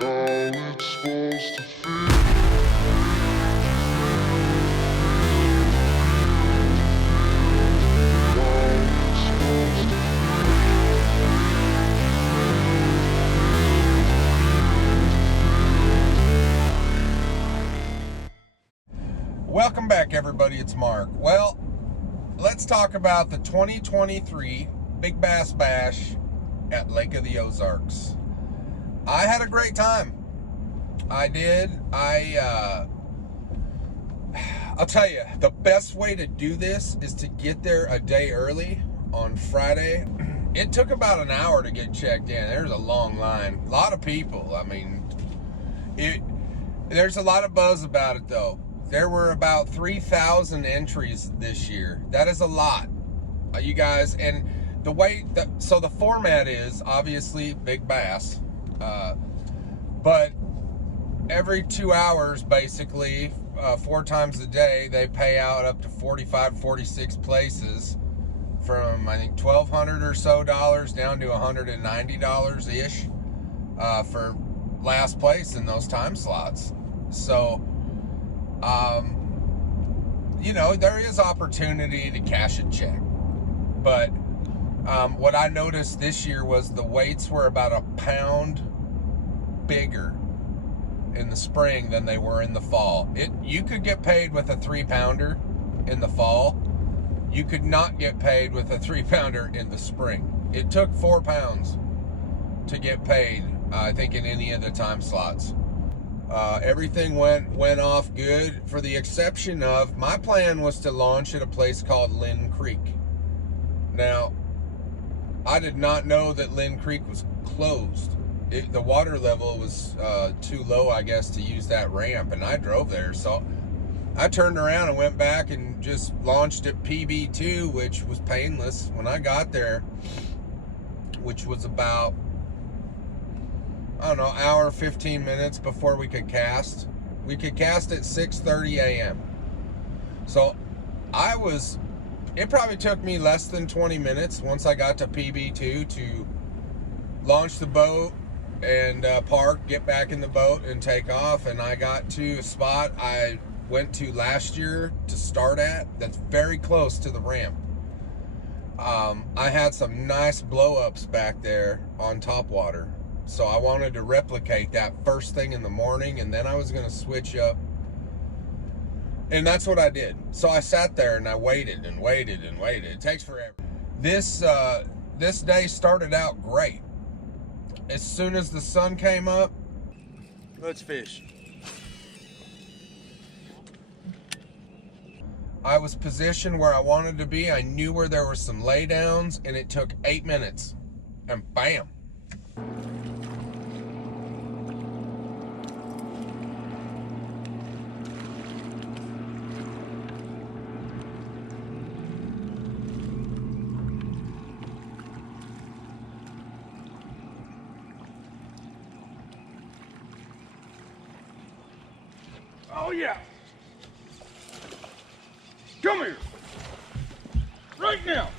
it's supposed to feel. Welcome back, everybody. It's Mark. Well, let's talk about the 2023 Big Bass Bash at Lake of the Ozarks. I had a great time. I did. I'll tell you, the best way to do this is to get there a day early on Friday. It took about an hour to get checked in. There's a long line. A lot of people. I mean, there's a lot of buzz about it, though. There were about 3,000 entries this year. That is a lot, you guys. And the way that, so the format is obviously big bass, but every 2 hours, basically, 4 times a day, they pay out up to 45, 46 places from, I think, $1,200 or so dollars down to $190 ish for last place in those time slots. So, you know, there is opportunity to cash a check, but what I noticed this year was the weights were about a pound bigger in the spring than they were in the fall. You could get paid with a 3-pounder in the fall. You could not get paid with a 3-pounder in the spring. It took 4 pounds to get paid, I think, in any of the time slots. Everything went off good, for the exception of, my plan was to launch at a place called Lynn Creek. Now, I did not know that Lynn Creek was closed. The water level was too low, I guess, to use that ramp, and I drove there. So I turned around and went back and just launched at PB2, which was painless when I got there, which was about, I don't know, hour, 15 minutes before we could cast. We could cast at 6:30 a.m. So it probably took me less than 20 minutes once I got to PB2 to launch the boat and park, get back in the boat and take off. And I got to a spot I went to last year to start at that's very close to the ramp. I had some nice blow-ups back there on topwater. So I wanted to replicate that first thing in the morning, and then I was going to switch up. And that's what I did. So I sat there and I waited and waited and waited. It takes forever. This day started out great. As soon as the sun came up, let's fish. I was positioned where I wanted to be. I knew where there were some laydowns, and it took 8 minutes. And bam. Oh yeah! Come here! Right now!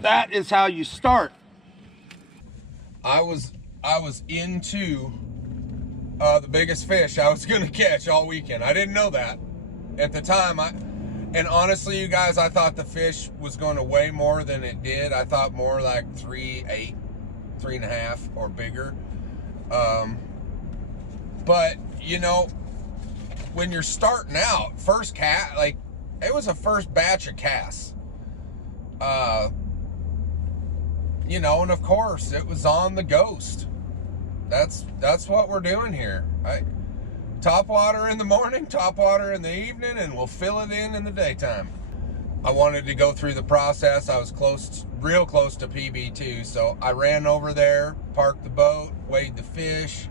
That is how you start. I was into the biggest fish I was going to catch all weekend. I didn't know that at the time. And honestly, you guys, I thought the fish was going to weigh more than it did. I thought more like 3.8, 3.5 or bigger. But you know, when you're starting out, first cat, like, it was a first batch of casts. You know, and of course it was on the Ghost. That's what we're doing here. Top water in the morning, top water in the evening, and we'll fill it in the daytime. I wanted to go through the process. I was real close to PB2, so I ran over there, parked the boat, weighed the fish.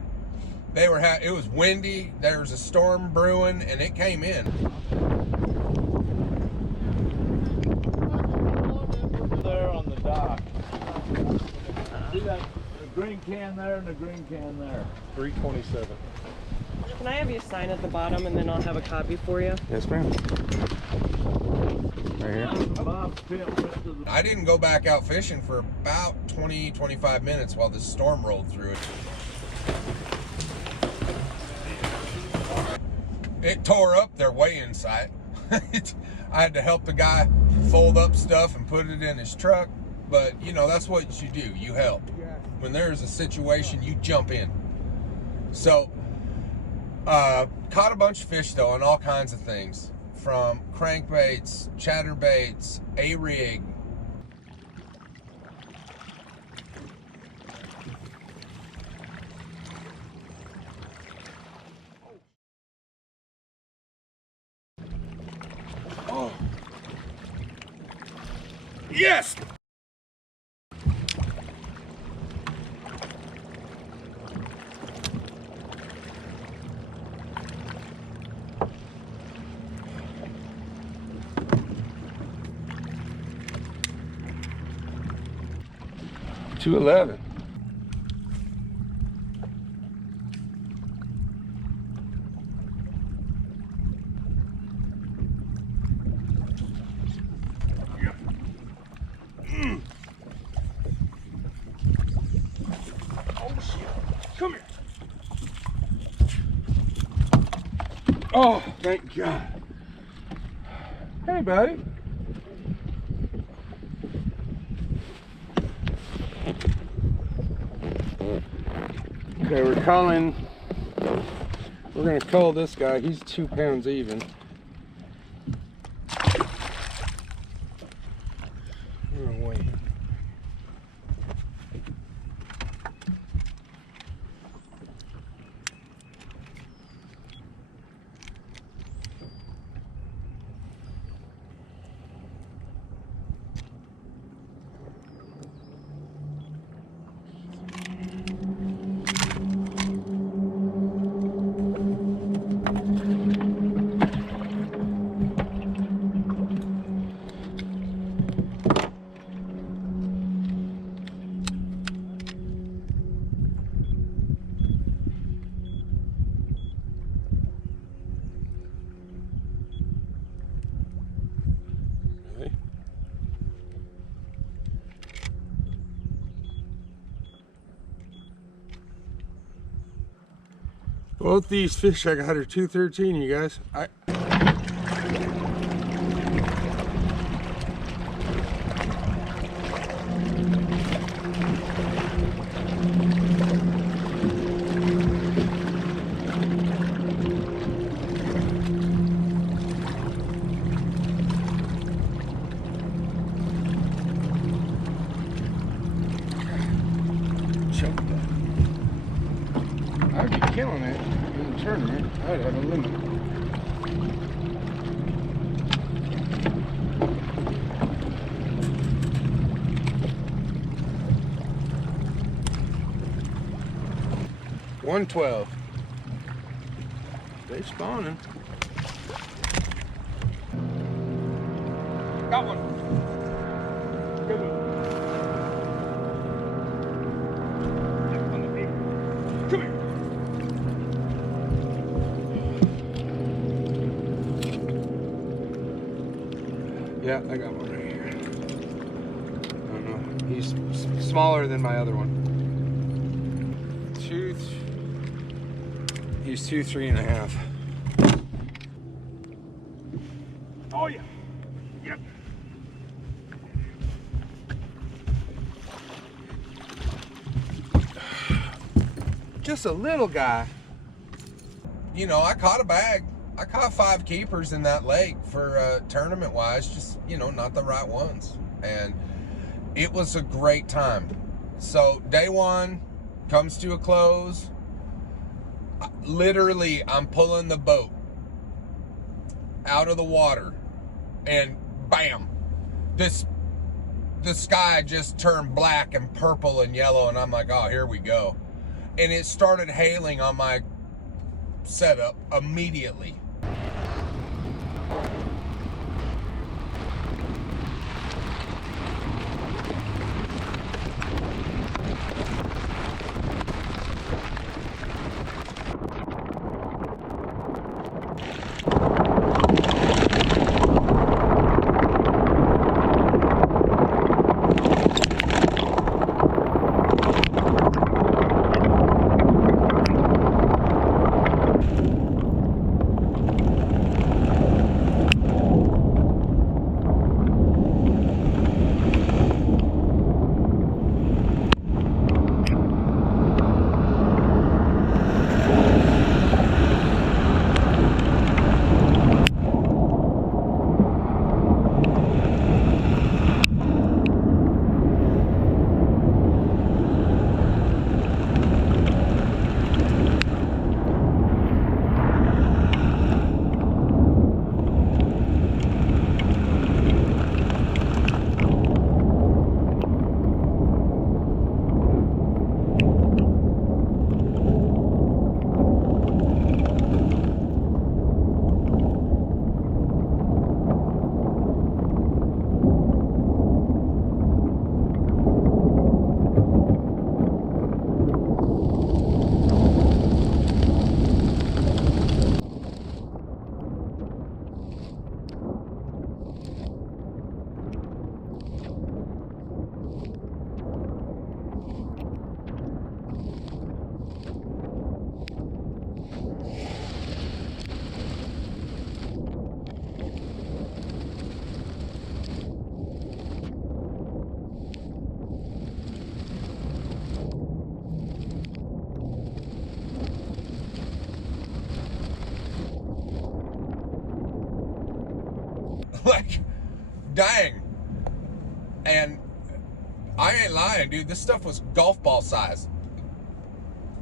It was windy. There was a storm brewing, and it came in. There on the dock. See that the green can there and the green can there. 327. Can I have you sign at the bottom and then I'll have a copy for you? Yes, ma'am. Right here. Bob's pimp went to the I didn't go back out fishing for about 20-25 minutes while the storm rolled through it. It tore up their weighing site. I had to help the guy fold up stuff and put it in his truck. But, you know, that's what you do. You help. When there's a situation, you jump in. So, caught a bunch of fish, though, on all kinds of things. From crankbaits, chatterbaits, A-rig. Oh. Yes! $2.11. Oh shit! Come here. Oh, thank God. Hey, buddy. Okay, we're gonna call this guy. He's 2 pounds even. We're gonna weigh him. Really? Both these fish I got are 213, you guys. Choked that. I'd be killing it in the tournament. I'd have a limit. $112. They spawning. Got one. Good one. Come here. Yeah, I got one right here. I don't know. He's smaller than my other one. He's 3.5. Oh yeah. Yep. Just a little guy. You know, I caught a bag. I caught 5 keepers in that lake for tournament wise, just, you know, not the right ones. And it was a great time. So day 1 comes to a close. Literally, I'm pulling the boat out of the water and bam, the sky just turned black and purple and yellow, and I'm like, oh, here we go. And it started hailing on my setup immediately. I ain't lying, dude. This stuff was golf ball size.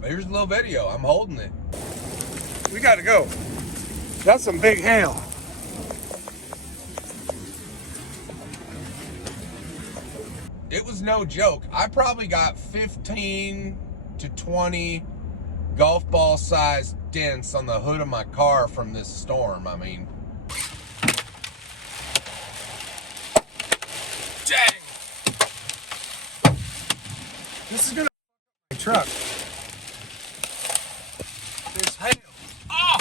Here's a little video. I'm holding it. We gotta go. That's some big hail. It was no joke. I probably got 15 to 20 golf ball sized dents on the hood of my car from this storm. I mean, dang. This is gonna my truck. There's hail. Oh!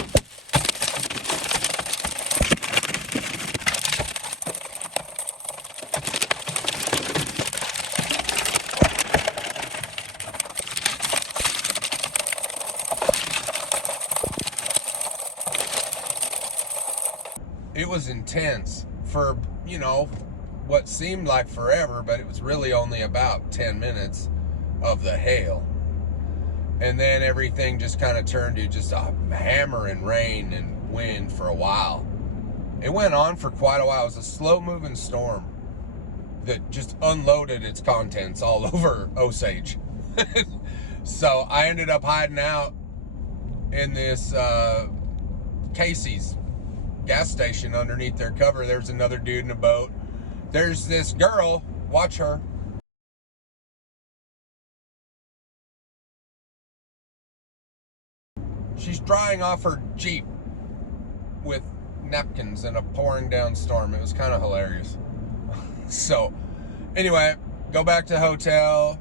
It was intense for, you know, what seemed like forever, but it was really only about 10 minutes of the hail. And then everything just kind of turned to just a hammering rain and wind for a while. It went on for quite a while. It was a slow-moving storm that just unloaded its contents all over Osage. So I ended up hiding out in this Casey's gas station underneath their cover. There's another dude in a boat. There's this girl. Watch her. She's drying off her Jeep with napkins in a pouring down storm. It was kind of hilarious. So anyway, go back to the hotel.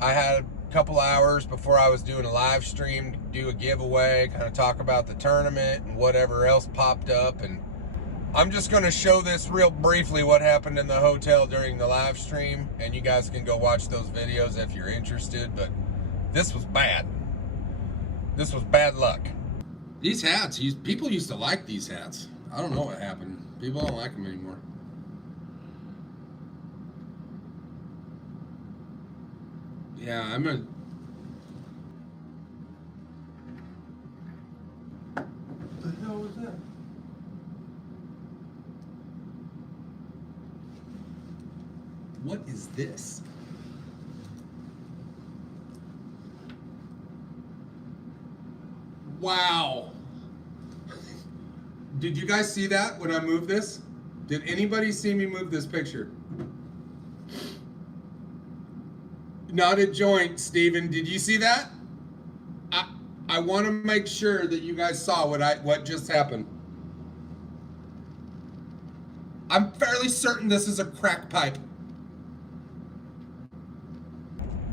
I had a couple hours before I was doing a live stream to do a giveaway, kind of talk about the tournament and whatever else popped up. And I'm just going to show this real briefly what happened in the hotel during the live stream, and you guys can go watch those videos if you're interested. But this was bad. This was bad luck. These hats, people used to like these hats. I don't know what happened. People don't like them anymore. Yeah, I'm a... What the hell was that? What is this? Wow. Did you guys see that when I moved this? Did anybody see me move this picture? Not a joint, Steven. Did you see that? I want to make sure that you guys saw what just happened. I'm fairly certain this is a crack pipe.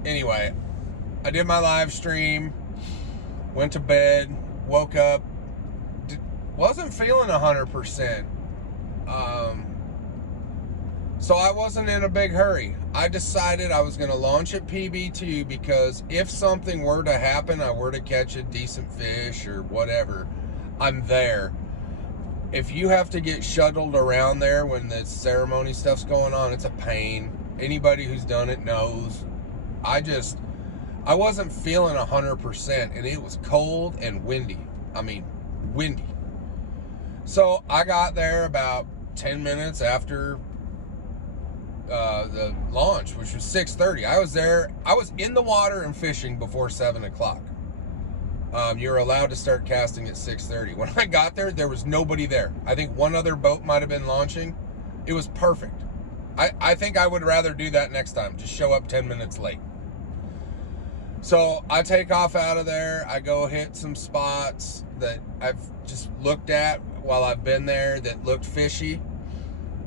Anyway, I did my live stream, went to bed, woke up, wasn't feeling 100%. So I wasn't in a big hurry. I decided I was going to launch at PB2 because if something were to happen, I were to catch a decent fish or whatever, I'm there. If you have to get shuttled around there when the ceremony stuff's going on, it's a pain. Anybody who's done it knows. I wasn't feeling 100%, and it was cold and windy. I mean, windy. So I got there about 10 minutes after the launch, which was 6:30. I was there. I was in the water and fishing before 7 o'clock. You're allowed to start casting at 6:30. When I got there, there was nobody there. I think one other boat might have been launching. It was perfect. I think I would rather do that next time. Just show up 10 minutes late. So I take off out of there. I go hit some spots that I've just looked at while I've been there that looked fishy,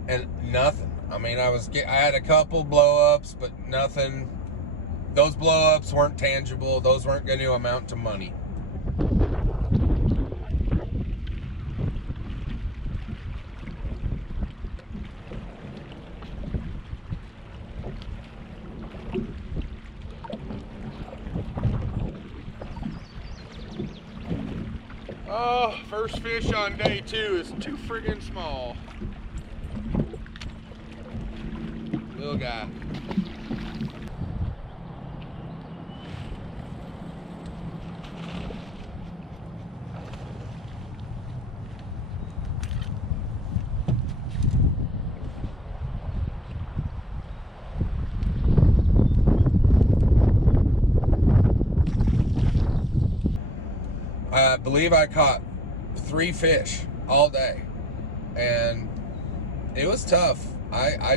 and nothing. I mean, I had a couple blow-ups, but nothing. Those blow-ups weren't tangible. Those weren't going to amount to money. Oh, first fish on day 2 is too friggin' small. Little guy. I believe I caught 3 fish all day, and it was tough. I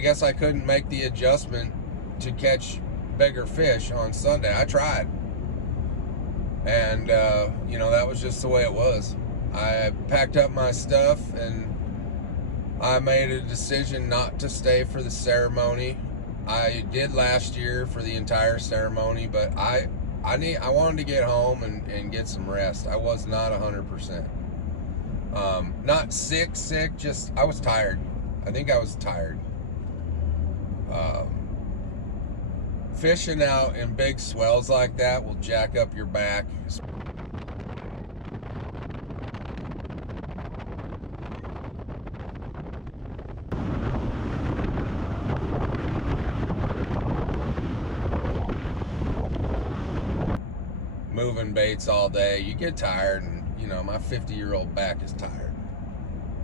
guess I couldn't make the adjustment to catch bigger fish on Sunday. I tried, and that was just the way it was. I packed up my stuff and I made a decision not to stay for the ceremony. I did last year for the entire ceremony, but I wanted to get home and get some rest. I was not 100%. Not sick, just I was tired. I think I was tired. Fishing out in big swells like that will jack up your back. Moving baits all day, you get tired, and my 50-year-old back is tired.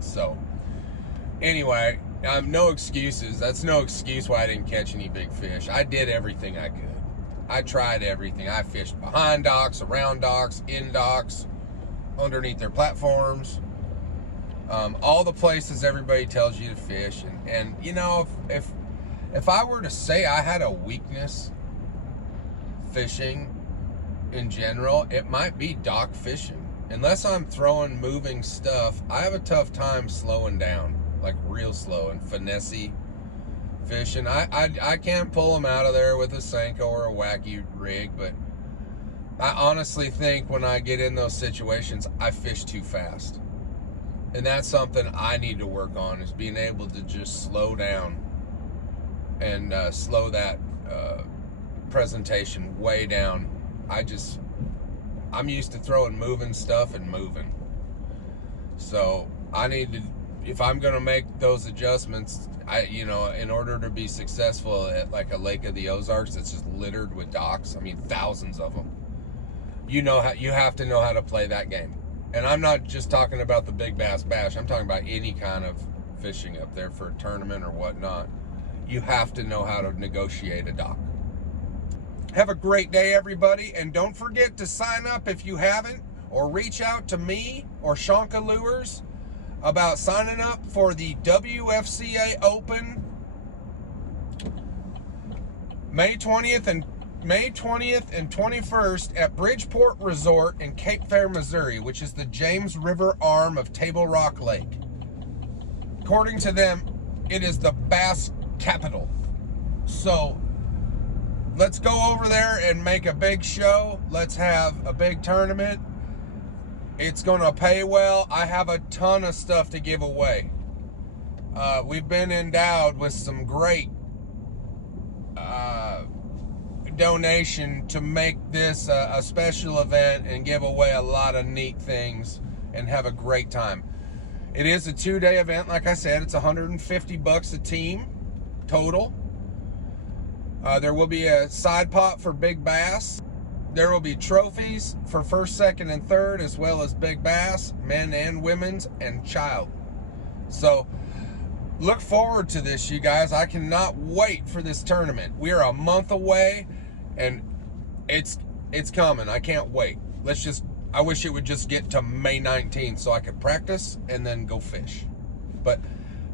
So anyway, no excuses. That's no excuse why I didn't catch any big fish. I did everything I could. I tried everything. I fished behind docks, around docks, in docks, underneath their platforms, all the places everybody tells you to fish. And if I were to say I had a weakness fishing in general, it might be dock fishing. Unless I'm throwing moving stuff, I have a tough time slowing down, like real slow and finessey fishing. I can't pull them out of there with a Senko or a wacky rig, but I honestly think when I get in those situations, I fish too fast. And that's something I need to work on, is being able to just slow down and slow that presentation way down. I'm used to throwing moving stuff and moving. So I need to, if I'm going to make those adjustments, in order to be successful at like a lake of the Ozarks that's just littered with docks, thousands of them, you have to know how to play that game. And I'm not just talking about the big bass bash. I'm talking about any kind of fishing up there for a tournament or whatnot. You have to know how to negotiate a dock. Have a great day, everybody, and don't forget to sign up if you haven't, or reach out to me or Shanka Lures about signing up for the WFCA Open May 20th and 21st at Bridgeport Resort in Cape Fear, Missouri, which is the James River arm of Table Rock Lake. According to them, it is the bass capital. So let's go over there and make a big show. Let's have a big tournament. It's going to pay well. I have a ton of stuff to give away. We've been endowed with some great donation to make this a special event and give away a lot of neat things and have a great time. It is a 2-day event. Like I said, it's $150 a team total. There will be a side pot for big bass. There will be trophies for first, second, and third, as well as big bass, men and women's, and child. So look forward to this, you guys. I cannot wait for this tournament. We are a month away, and it's coming. I can't wait. I wish it would just get to May 19th so I could practice and then go fish. But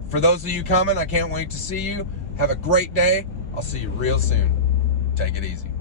for those of you coming, I can't wait to see you. Have a great day. I'll see you real soon. Take it easy.